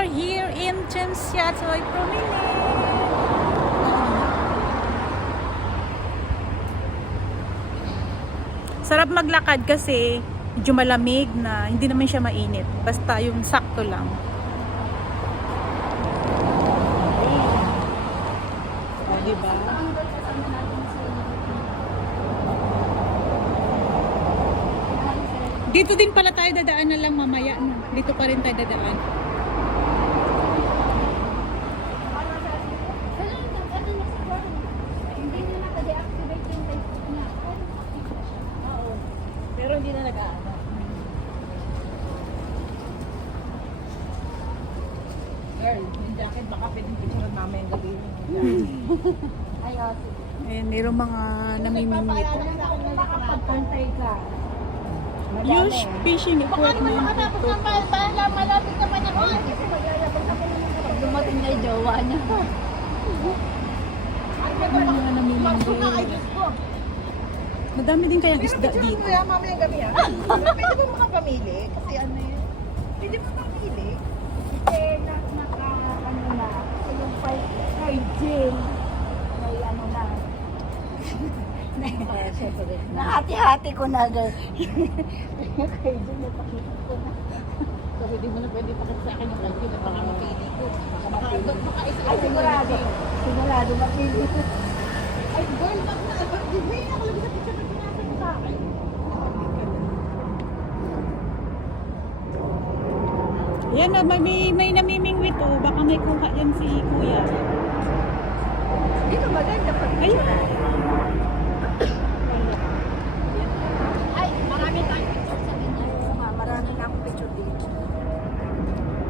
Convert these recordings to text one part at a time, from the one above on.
are here in Chemsiatoy Promenade. Sarap maglakad kasi medyo malamig na, hindi naman siya mainit. Basta yung sakto lang. O, diba? Dito din pala tayo dadaan na lang mamaya. No? Dito pa rin tayo dadaan. Pero hindi na nag-aano. Girl, yung jacket baka pwedeng picture mamaya yung gabi. Ayos. Ayan, mayroong mga namimingwit. Makapagpantay ka. Huge fishing equipment. Malapit naman ako. Pag dumating na yung jowa niya. Mga namimingwit. Madami din kayang isda dito. Kaya mamaya gabi ha. Pwede ba makapamili? Kasi ano yun? Pwede ba makapamili? Kasi ano na, yung hygiene, may ano na. Nahati-hati ko na girl. Yung hygiene, napakita ko na. Kasi di mo na pwede pakita sa akin yung hygiene na baka mapili ko. Ay, sigurado. Sigurado mapili ko. Ay, girl, di ba yung nakalagay sa picture na pinasa mo sa akin? Yan na, may namimingwit oh. Baka may kuha yan si kuya. Dito maganda pag Ayun. Ay, marami tayong picture sa ganyan. Marami na akong picture dito.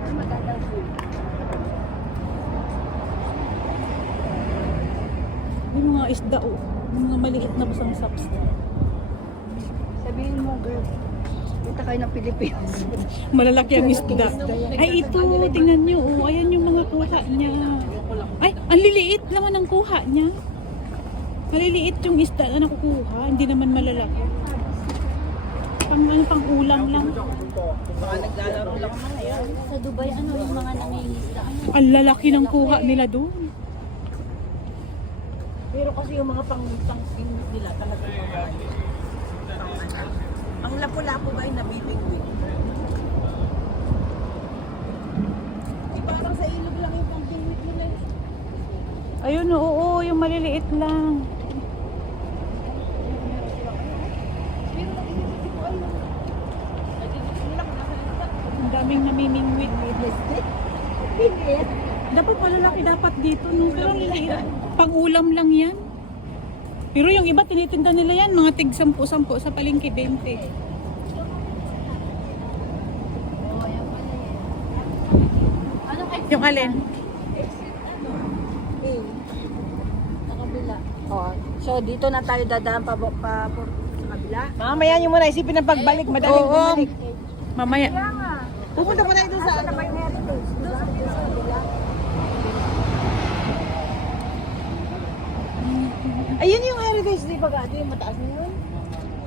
Ay, maganda view. May mga isda oh. May mga maliit na busang saps. Sabihin mo, girl, punta kayo ng Pilipinas. Malalaki ang isda. Ay, ito. Tingnan nyo. Oh, ayan yung mga kuha niya. Ay, ang liliit naman ang kuha niya. Maliliit yung isda na nakukuha. Hindi naman malalaki. Pang ulam lang. Baka naglalaro lang mga yan. Sa Dubai, ano yung mga nangingisda? Ano? Ang lalaki ng kuha nila doon. Pero kasi yung mga pang-pingwit nila talaga mahal. Ang lapu-lapo ba ay nabibingwit? Di parang sa ilog lang yung pang-pingwit nila. Ayun, oo, yung maliliit lang. Pero nakikita ko ay nakikita nila kung nasa likod. Ang daming namimingwit. Pingwit? Dapat malalaki dapat dito, no? Pero ang liliit. Pang-ulam lang yan. Pero yung iba, tinitinda nila yan. Mga tig 10-10 sa palengke, 20. Ano kay Yung alin? sa kabila? Oh, so dito na tayo dadaan pa sa kabila. Mamaya nyo muna isipin ng pagbalik, madaling Oo. bumalik. Mamaya. Pupunta ko na doon sa ano. Ayun yung heritage di ba gati, yung mataas na yun?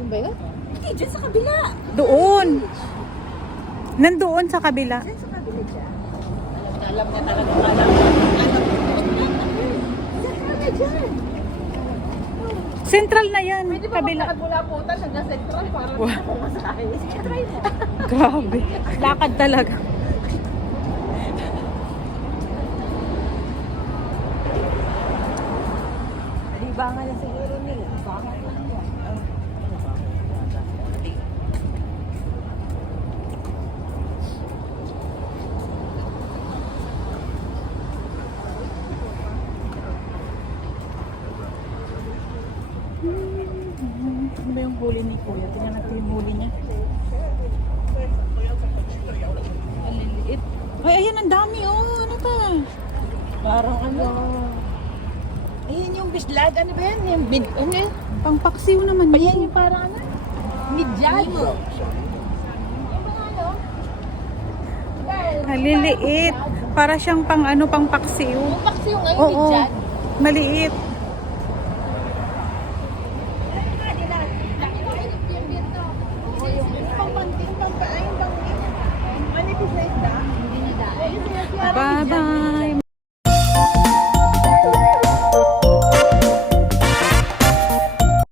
Yung ba yun? Hindi, dyan sa kabila. Doon. Nandoon sa kabila. Dyan sa kabila dyan. Alam na talaga alam. Dyan ka dyan. Central na yan. Pwede ba Kabila. maglakad mula po tayo hanggang central para Wow. hindi ako masahe? Sige, try mo. Grabe. Lakad talaga. Libangan na siguro nila. Libangan na yan. Ano ba yung huli ni Kuya? Tingnan natin yung huli niya. Ang liliit. Ay, ayan, ang dami oh. Ano ba? Parang ano. Ayun yung bislad. Ano ba yan? Yung bid. Ano yan? Pangpaksiw naman. Ayan yung parang ano? Midyad. Maliliit. Para siyang pang ano, pang paksiw. Paksi yung ngayon, Oo. dyan. Maliit. Pang-panting, pang-kain, pang-kain. Manipis na isda. Hindi na daan. Ayun, Para Bye-bye.